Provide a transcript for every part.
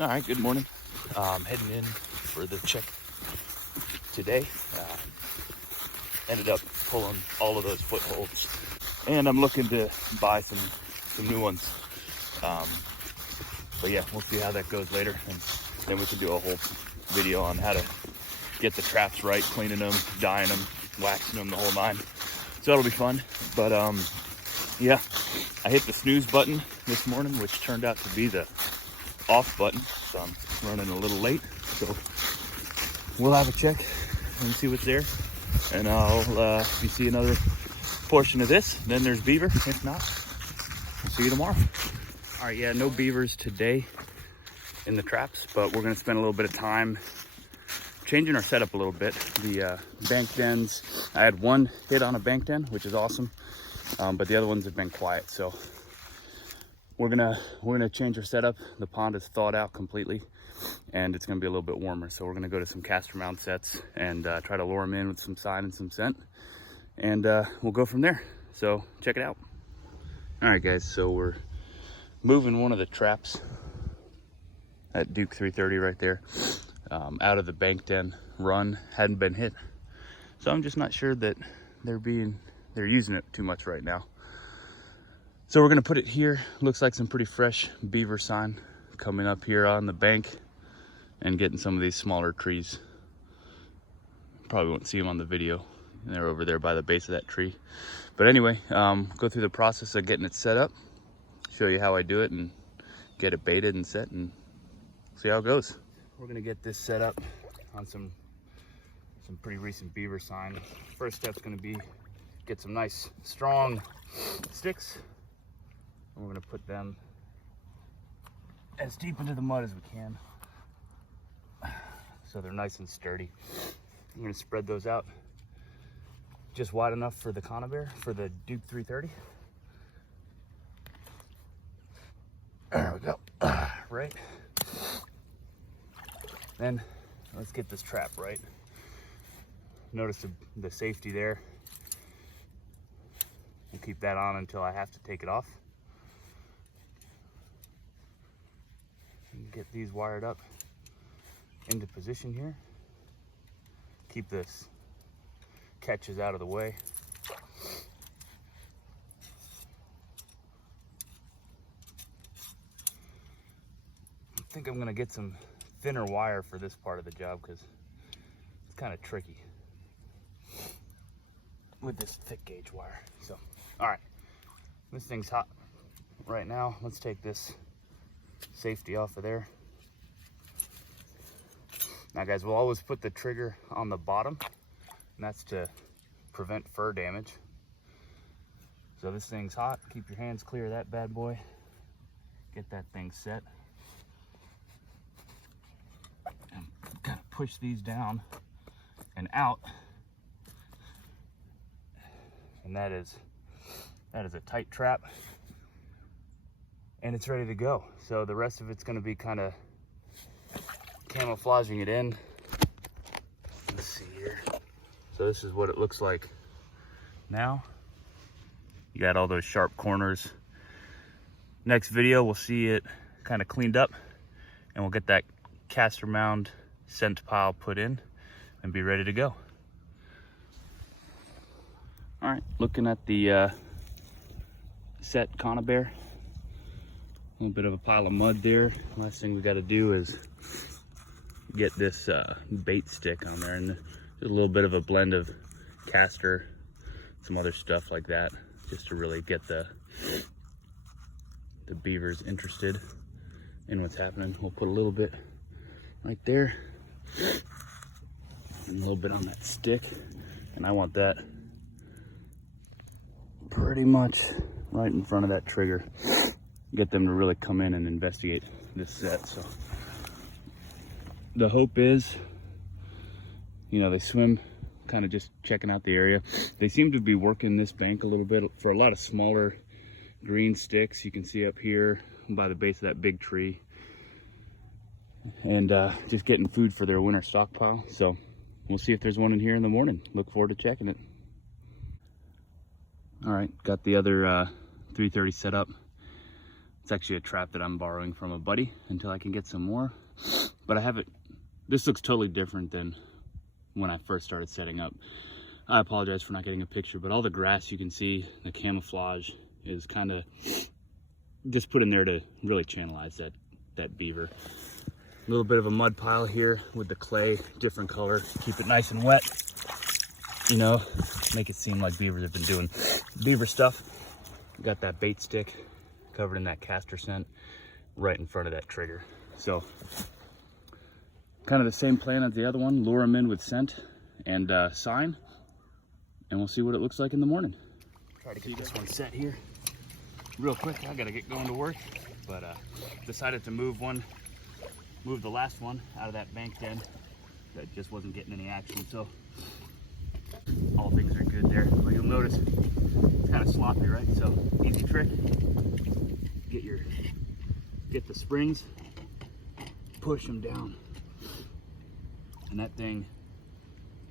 All right, good morning. Heading in for the check today. Ended up pulling all of those footholds, and I'm looking to buy some new ones. But yeah, we'll see how that goes later, and then we can do a whole video on how to get the traps right, cleaning them, dyeing them, waxing them, the whole nine. So that'll be fun. But yeah, I hit the snooze button this morning, which turned out to be the off button, so I'm running a little late. So we'll have a check and see what's there, and if you see another portion of this, then there's beaver. If not, we'll see you tomorrow. All right, yeah, no beavers today in the traps, but we're gonna spend a little bit of time changing our setup a little bit. The bank dens, I had one hit on a bank den, which is awesome, but the other ones have been quiet. So we're gonna change our setup. The pond is thawed out completely, and it's gonna be a little bit warmer. So we're gonna go to some caster mount sets and try to lure them in with some sign and some scent, and we'll go from there. So check it out. All right, guys. So we're moving one of the traps at Duke 330 right there out of the bank den run. Hadn't been hit, so I'm just not sure that they're using it too much right now. So we're gonna put it here. Looks like some pretty fresh beaver sign coming up here on the bank and getting some of these smaller trees. Probably won't see them on the video. They're over there by the base of that tree. But anyway, go through the process of getting it set up, show you how I do it, and get it baited and set, and see how it goes. We're gonna get this set up on some pretty recent beaver sign. First step's gonna be get some nice strong sticks. We're gonna put them as deep into the mud as we can, so they're nice and sturdy. I'm gonna spread those out just wide enough for the conibear, for the Duke 330. There we go. Right. Then let's get this trap right. Notice the safety there. We'll keep that on until I have to take it off. Get these wired up into position here. Keep this catches out of the way. I think I'm gonna get some thinner wire for this part of the job because it's kind of tricky with this thick gauge wire. So, all right, this thing's hot right now. Let's take this safety off of there. Now guys, we'll always put the trigger on the bottom, and that's to prevent fur damage. So this thing's hot. Keep your hands clear of that bad boy. Get that thing set. And kind of push these down and out. And that is a tight trap, and it's ready to go. So the rest of it's going to be kind of camouflaging it in. Let's see here. So this is what it looks like now. You got all those sharp corners. Next video, we'll see it kind of cleaned up, and we'll get that caster mound scent pile put in and be ready to go. All right, looking at the set conibear. A little bit of a pile of mud there. Last thing we got to do is get this bait stick on there, and there's a little bit of a blend of castor, some other stuff like that, just to really get the beavers interested in what's happening. We'll put a little bit right there, and a little bit on that stick, and I want that pretty much right in front of that trigger. Get them to really come in and investigate this set. So the hope is, you know, they swim kind of just checking out the area. They seem to be working this bank a little bit for a lot of smaller green sticks you can see up here by the base of that big tree, and just getting food for their winter stockpile. So we'll see if there's one in here in the morning. Look forward to checking it. All right, got the other 330 set up. It's actually a trap that I'm borrowing from a buddy until I can get some more. But I have it, this looks totally different than when I first started setting up. I apologize for not getting a picture, but all the grass you can see, the camouflage is kind of just put in there to really channelize that beaver. A little bit of a mud pile here with the clay, different color, keep it nice and wet, you know, make it seem like beavers have been doing beaver stuff. Got that bait stick covered in that castor scent right in front of that trigger. So kind of the same plan as the other one, lure them in with scent and sign, and we'll see what it looks like in the morning. Try to get this one set here real quick. I gotta get going to work, but decided to move the last one out of that bank den that just wasn't getting any action. So all things are good there. But you'll notice it's kind of sloppy, right? So easy trick, get the springs, push them down, and that thing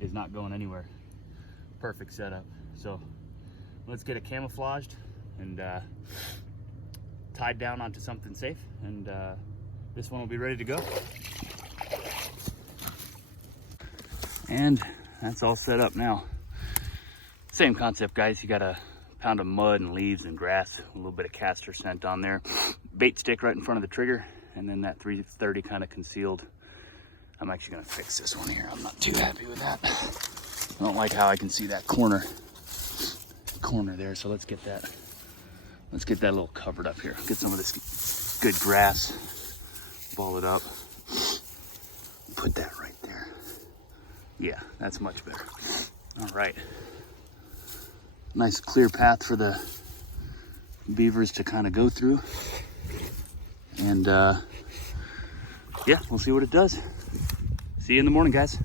is not going anywhere. Perfect setup. So let's get it camouflaged and tied down onto something safe, and this one will be ready to go. And that's all set up now. Same concept, guys. You got a pound of mud and leaves and grass, a little bit of castor scent on there, bait stick right in front of the trigger, and then that 330 kind of concealed. I'm actually gonna fix this one here. I'm not too happy with that. I don't like how I can see that corner there. So let's get that a little covered up here. Get some of this good grass, ball it up, put that right there. Yeah, that's much better. All right. Nice clear path for the beavers to kind of go through. And yeah, we'll see what it does. See you in the morning, guys.